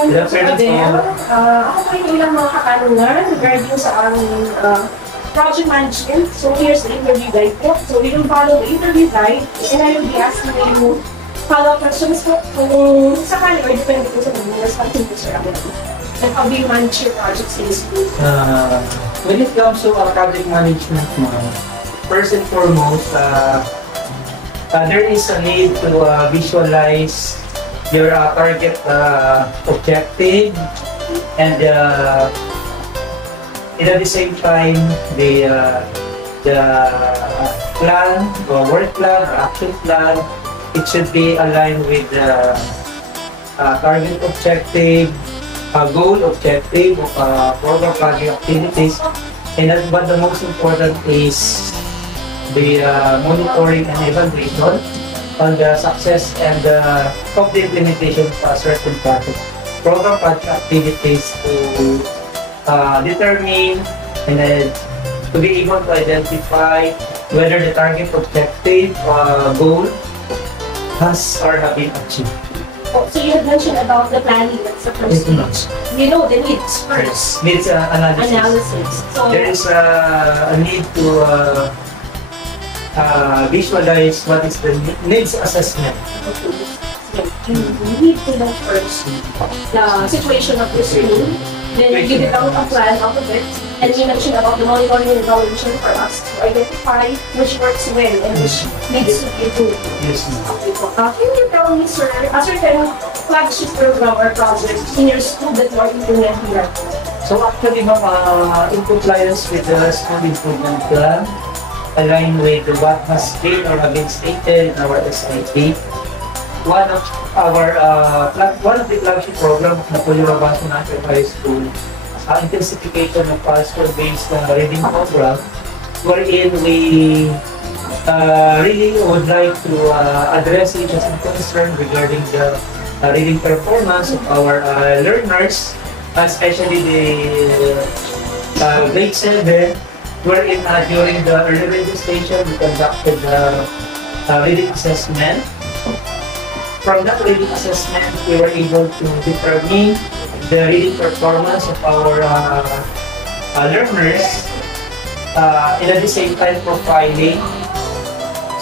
afternoon, Sir Adele. Ako po yung ilang mga katanungan regarding sa aming project management. So here's the interview guide po. So we will follow the interview guide and I will be asking you follow-up questions po kung sakali or depende po sa mga responsive po, Sir Adele. And how do you manage your projects in school? When it comes to project management, first and foremost, there is a need to visualize your target objective, and at the same time the plan, or work plan, or action plan, it should be aligned with the target objective, goal objective of program project activities, and but the most important is the monitoring and evaluation on the success and of the implementation of certain program project activities to determine and to be able to identify whether the target objective goal has or have been achieved. Oh, so you had mentioned about the planning, that's the first stage. You know the needs first. Needs analysis. So there is a need to visualize what is the needs assessment. You need to know first the situation of the school, then you develop a plan out of it, and you mentioned about the monitoring and evaluation for us to identify which works well and which needs to be improved. Yes. Can you tell me, sir, a certain flagship program or project in your school that you are implementing right now? So actually, in compliance with the school improvement plan, aligned with what has been or have been stated in our SIP, one of the flagship programs of Napoleon Robason National High School, intensification of school-based reading program, wherein we really would like to address issues and concern regarding the reading performance of our learners, especially the grade 7, wherein during the early registration we conducted reading assessment. From that reading assessment, we were able to determine the reading performance of our learners, and at the same time profiling,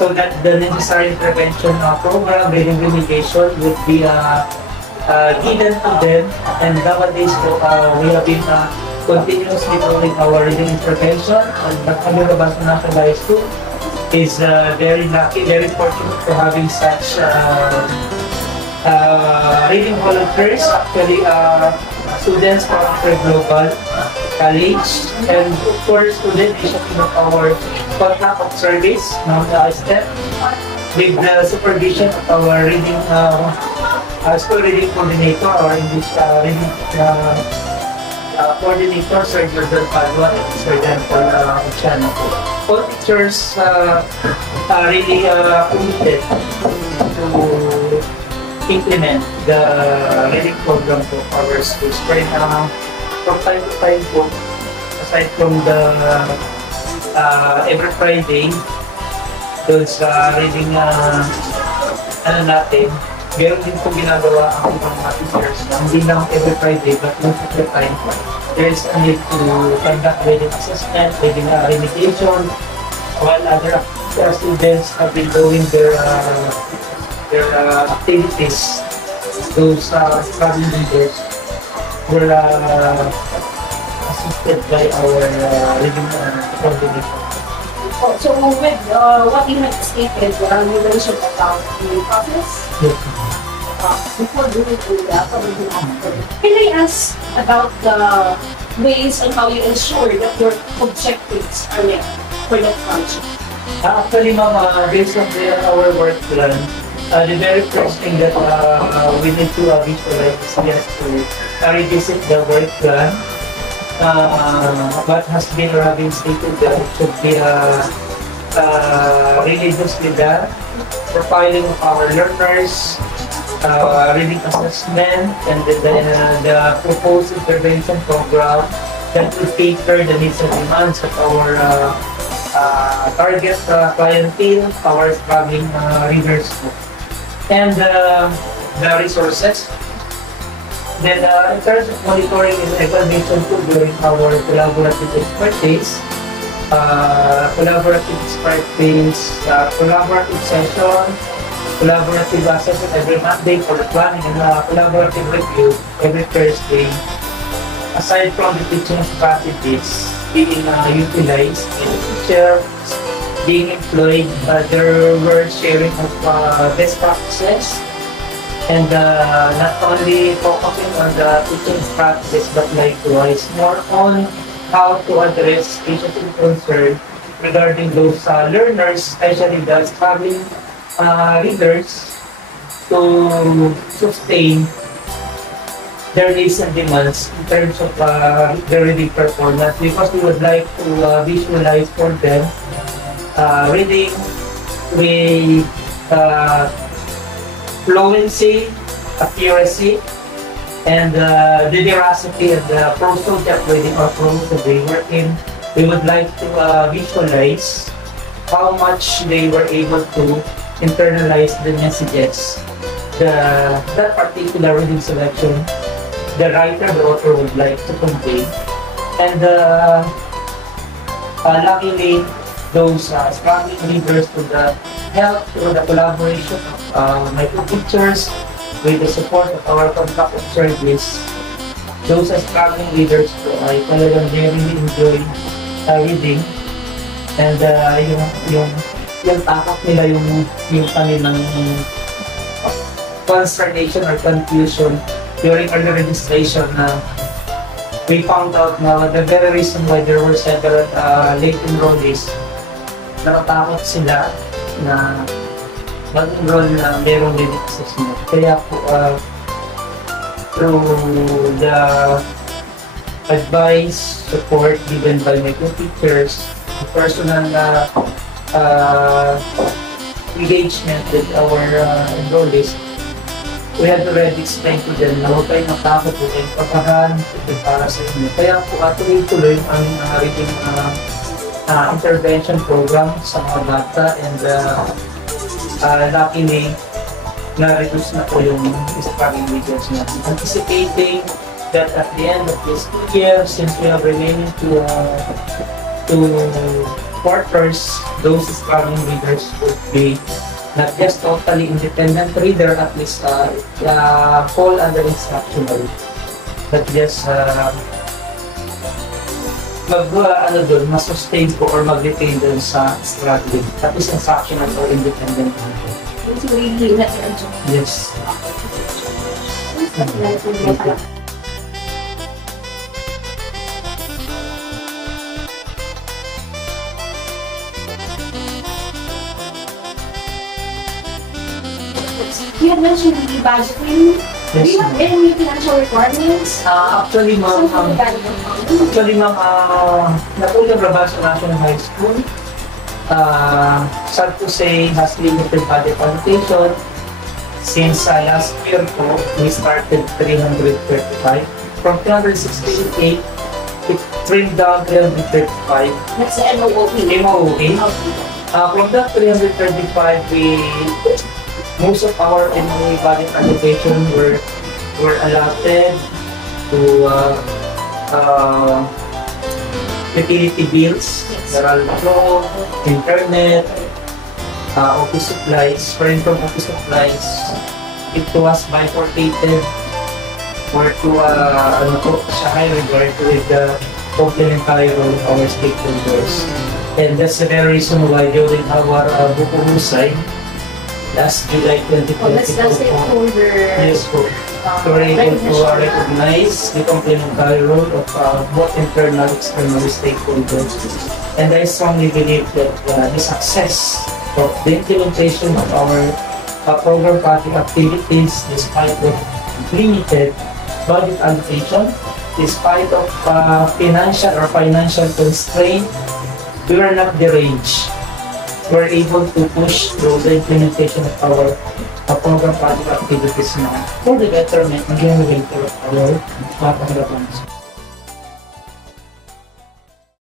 so that the necessary intervention program, reading remediation, would be given to them. And nowadays, we have been continuously doing our reading intervention, and Napoleon Robason National High School is very lucky, very fortunate for having such reading volunteers, actually students from Global College, and of course student initiative of our contract of service, STEP, with the supervision of our reading school reading coordinator, or English reading coordinator, Sir Jordan Padua and Sir Dan Paul Oceano. All teachers are really committed to implement the reading program of our schools. Right now, from time to time po, aside from the every Friday, those reading natin, meron din po ginagawa ang ibang mga teachers, hindi lang every Friday, but most of the time, there is a need to conduct reading assessment, reading remediation, while other students have been doing their activities. Those study leaders were assisted by our reading coordinator. So with what you had stated, you mentioned about the process. Yes. Before doing that, can I ask about the ways on how you ensure that your objectives are met for that project? Actually, ma'am, based on our work plan, the very first thing that we need to visualize is just to revisit the work plan. What has been already stated that it should be religiously done, profiling of our learners, reading assessment, and the proposed intervention program that will cater the needs and demands of our target clientele, our struggling readers, and the resources Then, in terms of monitoring and evaluation too, during our collaborative expert days, collaborative expert days, collaborative session, collaborative session every Monday for the planning, and collaborative review every Thursday. Aside from the teaching strategies being utilized by the teacher, being employed, there were sharing of best practices, and not only focusing on the teaching practice, but likewise more on how to address issues of concern regarding those learners, especially the struggling readers, to sustain their needs and demands in terms of their reading performance, because we would like to visualize for them reading with fluency, accuracy, and the veracity and the prosodic reading or prosody, wherein we would like to visualize how much they were able to internalize the messages, that particular reading selection the writer, the author would like to convey. And luckily, those struggling readers with the help, through the collaboration of my co-teachers, with the support of our contract of service, those struggling readers ay talagang very enjoy reading. And yung takot nila, yung kanilang consternation or confusion during early registration, we found out na the very reason why there were several late enrollees, natatakot sila na mag-enroll na merong reading assessment. Kaya po, through the advice, support given by my co-teachers, personal engagement with our enrollees, we had already explained to them na huwag kayong matakot, huwag kayong papahan, ito para sa inyo. Kaya po tuloy-tuloy ang reading intervention program sa mga bata, and luckily, na-reduce na po yung struggling readers natin. Anticipating that at the end of this 2 years, since we have remaining to quarters, those struggling readers would be not just totally independent reader, at least fall under instructional, but just ma-sustain po or mag-retain dun sa struggling, at least instructional or independent reader. It's really not your job. Yes. You had mentioned the budgeting. Do you have any financial requirements? Actually, ma'am, natulog na ba sa National High School? Sad to say, has limited budget allocation. Since last year po, we started 335. From 368, it trimmed down 335. That's the MOOE. MOOE. From that 335, most of our MOE budget allocation were allotted to utility bills, Meralco, internet, office supplies. From office supplies, it was bifurcated or to sa high regard with the complementary role of our stakeholders. And that's the very reason why during our buko husay, last July 2022, That's the stakeholder. yes po, we were able to recognize the complementary role of both internal and external stakeholders. And I strongly believe that the success of the implementation of our program project activities, despite of limited budget allocation, despite of financial constraint, we were not deranged. We were able to push through the implementation of our program project activities na for the betterment, again, of our mga